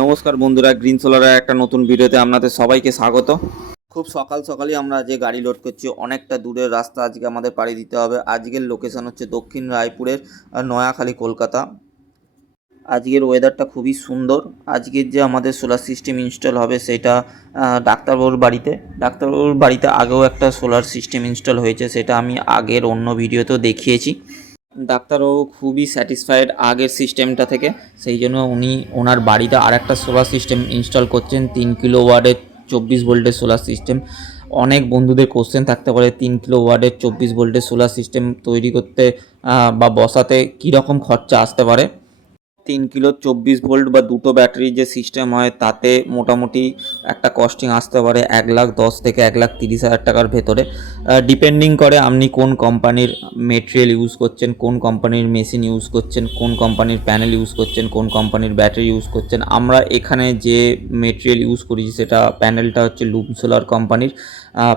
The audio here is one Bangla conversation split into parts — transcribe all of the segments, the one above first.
নমস্কার বন্ধুরা, গ্রিন সোলারের একটা নতুন ভিডিওতে আপনাদের সবাইকে স্বাগত। খুব সকাল সকালই আমরা যে গাড়ি লোড করছি, অনেকটা দূরের রাস্তা আজকে আমাদের পাড়ি দিতে হবে। আজকের লোকেশন হচ্ছে দক্ষিণ রায়পুরের নয়াখালী, কলকাতা। আজকের ওয়েদারটা খুবই সুন্দর। আজকের যে আমাদের সোলার সিস্টেম ইনস্টল হবে সেটা ডাক্তারবাবুর বাড়িতে আগেও একটা সোলার সিস্টেম ইনস্টল হয়েছে, সেটা আমি আগের অন্য ভিডিওতেও দেখিয়েছি। ডাক্তারবাবু খুবই স্যাটিসফাইড আগের সিস্টেমটা থেকে, সেই জন্য উনি ওনার বাড়িতে আরেকটা সোলার সিস্টেম ইনস্টল করছেন, 3 কিলোওয়াটের 24 ভোল্টের সোলার সিস্টেম। অনেক বন্ধুদের কোশ্চেন থাকতে পারে 3 কিলোওয়াটের 24 ভোল্টের সোলার সিস্টেম তৈরি করতে বা বসাতে কীরকম খরচা আসতে পারে। 3 কিলো 24 ভোল্ট বা দুটো ব্যাটারি যে সিস্টেম হয় তাতে মোটামুটি একটা কস্টিং আসতে পারে 1,10,000 থেকে 1,30,000 টাকার ভেতরে। ডিপেন্ডিং করে আপনি কোন কোম্পানির মেটেরিয়াল ইউজ করছেন, কোন কোম্পানির মেশিন ইউজ করছেন, কোন কোম্পানির প্যানেল ইউজ করছেন, কোন কোম্পানির ব্যাটারি ইউজ করছেন। আমরা এখানে যে মেটেরিয়াল ইউজ করেছি সেটা প্যানেলটা হচ্ছে লুম সোলার কোম্পানির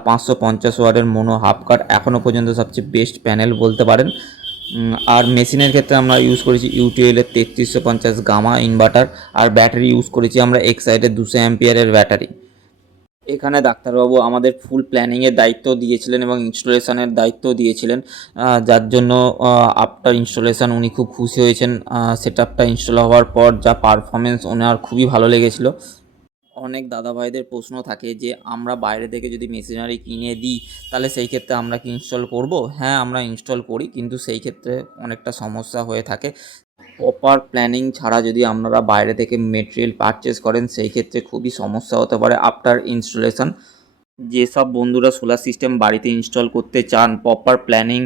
550 ওয়াটের মোনো হাফ কাট, এখনও পর্যন্ত সবচেয়ে বেস্ট প্যানেল বলতে পারেন। আর মেশিনের ক্ষেত্রে আমরা ইউজ করেছি ইউটিএলের 3350 গামা ইনভার্টার, আর ব্যাটারি ইউজ করেছি আমরা এক্সাইডের 200 অ্যাম্পিয়ারের ব্যাটারি। এখানে ডাক্তারবাবু আমাদের ফুল প্ল্যানিংয়ের দায়িত্ব দিয়েছিলেন এবং ইনস্টলেশনের দায়িত্ব দিয়েছিলেন, যার জন্য আফটার ইনস্টলেশন উনি খুব খুশি হয়েছেন। সেটআপটা ইনস্টল হওয়ার পর যা পারফরমেন্স ওনার খুবই ভালো লেগেছিল। অনেক দাদাভাইদের প্রশ্ন থাকে যে আমরা বাইরে থেকে যদি মেশিনারি কিনে দিই তাহলে সেই ক্ষেত্রে আমরা কি ইনস্টল করব? হ্যাঁ, আমরা ইনস্টল করি, কিন্তু সেই ক্ষেত্রে অনেকটা সমস্যা হয়ে থাকে। প্রপার প্ল্যানিং ছাড়া যদি আপনারা বাইরে থেকে মেটেরিয়াল পারচেস করেন সেই ক্ষেত্রে খুবই সমস্যা হতে পারে আফটার ইনস্টলেশন। যেসব বন্ধুরা সোলার সিস্টেম বাড়িতে ইনস্টল করতে চান, প্রপার প্ল্যানিং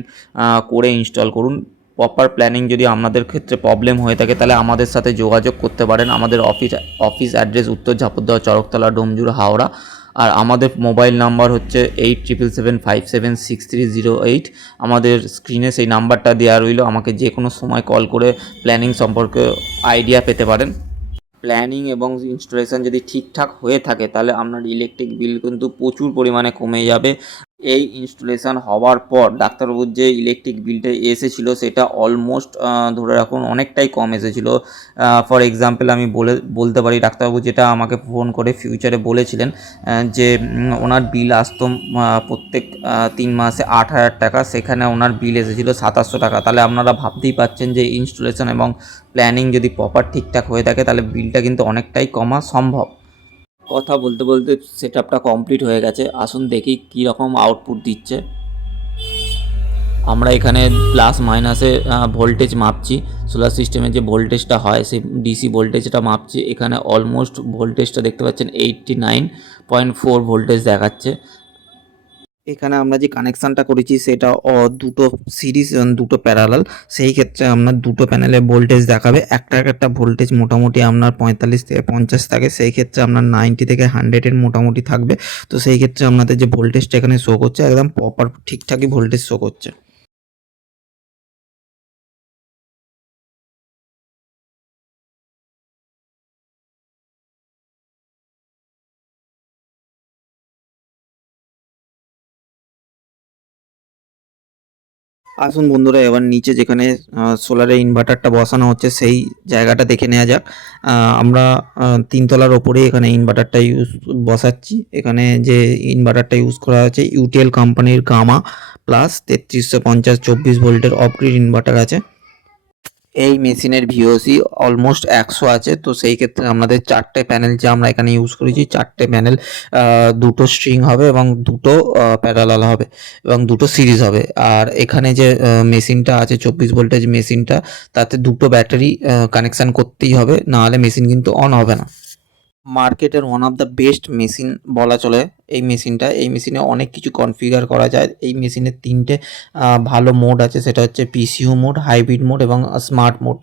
করে ইনস্টল করুন। প্রপার প্ল্যানিং যদি আপনাদের ক্ষেত্রে প্রবলেম হয়ে থাকে তাহলে আমাদের সাথে যোগাযোগ করতে পারেন। আমাদের অফিস অ্যাড্রেস উত্তর ঝাপুরদহ, চরকতলা, ডোমজুর, হাওড়া। আর আমাদের মোবাইল নাম্বার হচ্ছে 8777576308। আমাদের স্ক্রিনে সেই নাম্বারটা দেওয়া রইল, আমাকে যে কোনো সময় কল করে প্ল্যানিং সম্পর্কে আইডিয়া পেতে পারেন। প্ল্যানিং এবং ইনস্টলেশন যদি ঠিকঠাক হয়ে থাকে তাহলে আপনার ইলেকট্রিক বিল কিন্তু প্রচুর পরিমাণে কমে যাবে। এই ইনস্টলেশন হওয়ার পর ডাক্তারবাবুর যে ইলেকট্রিক বিলটা এসেছিলো সেটা অলমোস্ট ধরে রাখুন অনেকটাই কম এসেছিলো। ফর এক্সাম্পল আমি বলতে পারি, ডাক্তারবাবু যেটা আমাকে ফোন করে ফিউচারে বলেছিলেন যে ওনার বিল আসতো প্রত্যেক 3 মাসে 8,000 টাকা, সেখানে ওনার বিল এসেছিলো 2700 টাকা। তাহলে আপনারা ভাবতেই পাচ্ছেন যে ইনস্টলেশন এবং প্ল্যানিং যদি প্রপার ঠিকঠাক হয়ে থাকে তাহলে বিলটা কিন্তু অনেকটাই কমা সম্ভব। কথা বলতে বলতে সেটআপটা কমপ্লিট হয়ে গেছে, আসুন দেখি কী রকম আউটপুট দিচ্ছে। আমরা এখানে প্লাস মাইনাসে ভোল্টেজ মাপছি, সোলার সিস্টেমে যে ভোল্টেজটা হয় সেই ডিসি ভোল্টেজটা মাপছি। এখানে অলমোস্ট ভোল্টেজটা দেখতে পাচ্ছেন 89.4 ভোল্টেজ দেখাচ্ছে। এখানে আমরা যে কানেকশানটা করেছি সেটা দুটো সিরিজ, দুটো প্যারালাল, সেই ক্ষেত্রে আপনার দুটো প্যানেলে ভোল্টেজ দেখাবে। একটা ভোল্টেজ মোটামুটি আপনার 45 থেকে 50 থাকে, সেই ক্ষেত্রে আপনার 90 থেকে 100-এর মোটামুটি থাকবে। তো সেই ক্ষেত্রে আপনাদের যে ভোল্টেজটা এখানে শো করছে একদম প্রপার ঠিকঠাকই ভোল্টেজ শো করছে। আসুন বন্ধুরা, এবার নিচে যেখানে সোলারের ইনভার্টারটা বসানো হচ্ছে সেই জায়গাটা দেখে নেওয়া যাক। আমরা 3 তলার ওপরে এখানে ইনভার্টারটা বসাচ্ছি। এখানে যে ইনভার্টারটা ইউজ করা হচ্ছে ইউটিএল কোম্পানির গামা প্লাস 3350 24 ভোল্টের অফ গ্রিড ইনভার্টার আছে। এই মেশিনের ভিওসি অলমোস্ট 100 আছে। তো সেই ক্ষেত্রে আমাদের 4টে প্যানেল যে আমরা এখানে ইউজ করেছি, 4টে প্যানেল, দুটো স্ট্রিং হবে এবং দুটো প্যারালাল হবে এবং দুটো সিরিজ হবে। আর এখানে যে মেশিনটা আছে 24 ভোল্টেজ মেশিনটা, তাতে দুটো ব্যাটারি কানেকশান করতেই হবে, নাহলে মেশিন কিন্তু অন হবে না। মার্কেটের one of the best machine বলা চলে এই মেশিনে অনেক কিছু কনফিগার করা যায়। এই মেশিনের 3টে ভালো মোড আছে, সেটা হচ্ছে পিসিইউ মোড, হাইব্রিড মোড এবং স্মার্ট মোড।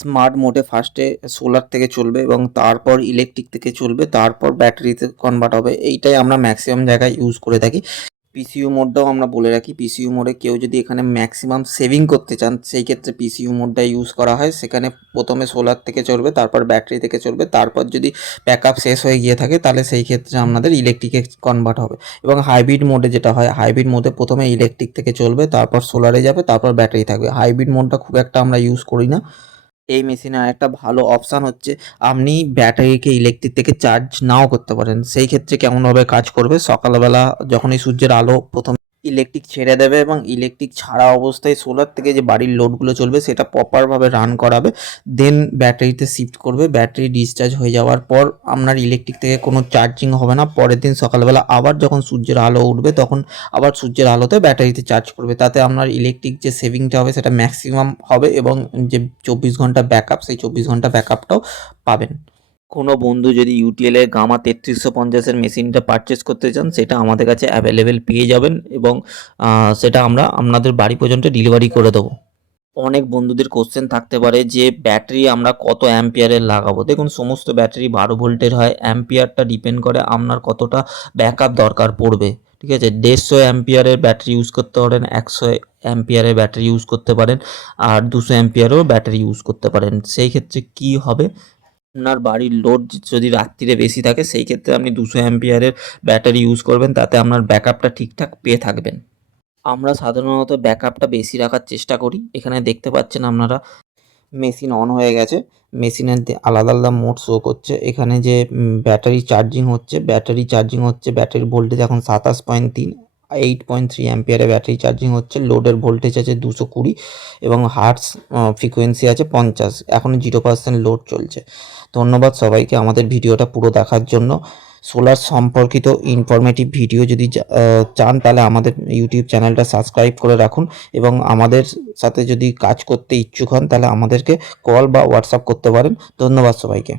স্মার্ট মোডে ফার্স্টে সোলার থেকে চলবে এবং তারপর ইলেকট্রিক থেকে চলবে, তারপর ব্যাটারিতে কনভার্ট হবে। এইটাই আমরা ম্যাক্সিমাম জায়গায় ইউজ করে থাকি। পিসিইউ মোডটাও আমরা বলে রাখি, পিসিইউ মোডে কেউ যদি এখানে ম্যাক্সিমাম সেভিং করতে চান সেই ক্ষেত্রে পিসিইউ মোডটা ইউজ করা হয়। সেখানে প্রথমে সোলার থেকে চলবে, তারপর ব্যাটারি থেকে চলবে, তারপর যদি ব্যাকআপ শেষ হয়ে গিয়ে থাকে তাহলে সেই ক্ষেত্রে আপনাদের ইলেকট্রিকে কনভার্ট হবে। এবং হাইব্রিড মোডে যেটা হয়, হাইব্রিড মোডে প্রথমে ইলেকট্রিক থেকে চলবে, তারপর সোলারে যাবে, তারপর ব্যাটারি থাকবে। হাইব্রিড মোডটা খুব একটা আমরা ইউজ করি না। এই মেশিনে আরেকটা ভালো অপশান হচ্ছে আপনি ব্যাটারিকে ইলেকট্রিক থেকে চার্জ নাও করতে পারেন। সেই ক্ষেত্রে কেমনভাবে কাজ করবে, সকালবেলা যখনই সূর্যের আলো প্রথম ইলেকট্রিক ছেড়ে দেবে এবং ইলেকট্রিক ছাড়া অবস্থায় সোলার থেকে যে বাড়ির লোডগুলো চলবে সেটা প্রপারভাবে রান করাবে, দেন ব্যাটারিতে শিফট করবে। ব্যাটারি ডিসচার্জ হয়ে যাওয়ার পর আপনার ইলেকট্রিক থেকে কোনো চার্জিং হবে না। পরের দিন সকালবেলা আবার যখন সূর্যের আলো উঠবে তখন আবার সূর্যের আলোতে ব্যাটারিতে চার্জ করবে। তাতে আপনার ইলেকট্রিক যে সেভিংটা হবে সেটা ম্যাক্সিমাম হবে এবং যে 24 ঘন্টা ব্যাকআপ সেই 24 ঘন্টা ব্যাকআপটাও পাবেন। কোনো বন্ধু যদি ইউটিএল এর গামা 3350 মেশিনটা পারচেস করতে চান সেটা আমাদের কাছে অ্যাভেলেবেল পেয়ে যাবেন এবং সেটা আমরা আপনাদের বাড়ি পর্যন্ত ডেলিভারি করে দেবো। অনেক বন্ধুদের কোশ্চেন থাকতে পারে যে ব্যাটারি আমরা কত অ্যাম্পিয়ারের লাগাবো। দেখুন, সমস্ত ব্যাটারি 12 ভোল্টের হয়। অ্যাম্পিয়ারটা ডিপেন্ড করে আপনার কতটা ব্যাকআপ দরকার পড়বে। ঠিক আছে, 150 অ্যাম্পিয়ারের ব্যাটারি ইউজ করতে পারেন, 100 অ্যাম্পিয়ারের ব্যাটারি ইউজ করতে পারেন, আর 200 অ্যাম্পিয়ারেরও ব্যাটারি ইউজ করতে পারেন। সেই ক্ষেত্রে কি হবে, আপনার বাড়ির লোড যদি রাত্রিরে বেশি থাকে সেই ক্ষেত্রে আপনি 200 অ্যাম্পিয়ারের ব্যাটারি ইউজ করবেন, তাতে আপনার ব্যাকআপটা ঠিকঠাক পেয়ে থাকবেন। আমরা সাধারণত ব্যাকআপটা বেশি রাখার চেষ্টা করি। এখানে দেখতে পাচ্ছেন আপনারা মেশিন অন হয়ে গেছে। মেশিনের আলাদা আলাদা মোড শো করছে। এখানে যে ব্যাটারি চার্জিং হচ্ছে, ব্যাটারির ভোল্টেজ এখন 27.3, 8.3 অ্যাম্পিয়ারের ব্যাটারি চার্জিং হচ্ছে। লোডের ভোল্টেজ আছে 220 এবং হার্টস ফ্রিকোয়েন্সি আছে 50। এখনও 0% লোড চলছে। ধন্যবাদ সবাইকে আমাদের ভিডিওটা পুরো দেখার জন্য। সোলার সম্পর্কিত ইনফরমেটিভ ভিডিও যদি চান তাহলে আমাদের ইউটিউব চ্যানেলটা সাবস্ক্রাইব করে রাখুন এবং আমাদের সাথে যদি কাজ করতে ইচ্ছুক হন তাহলে আমাদেরকে কল বা হোয়াটসঅ্যাপ করতে পারেন। ধন্যবাদ সবাইকে।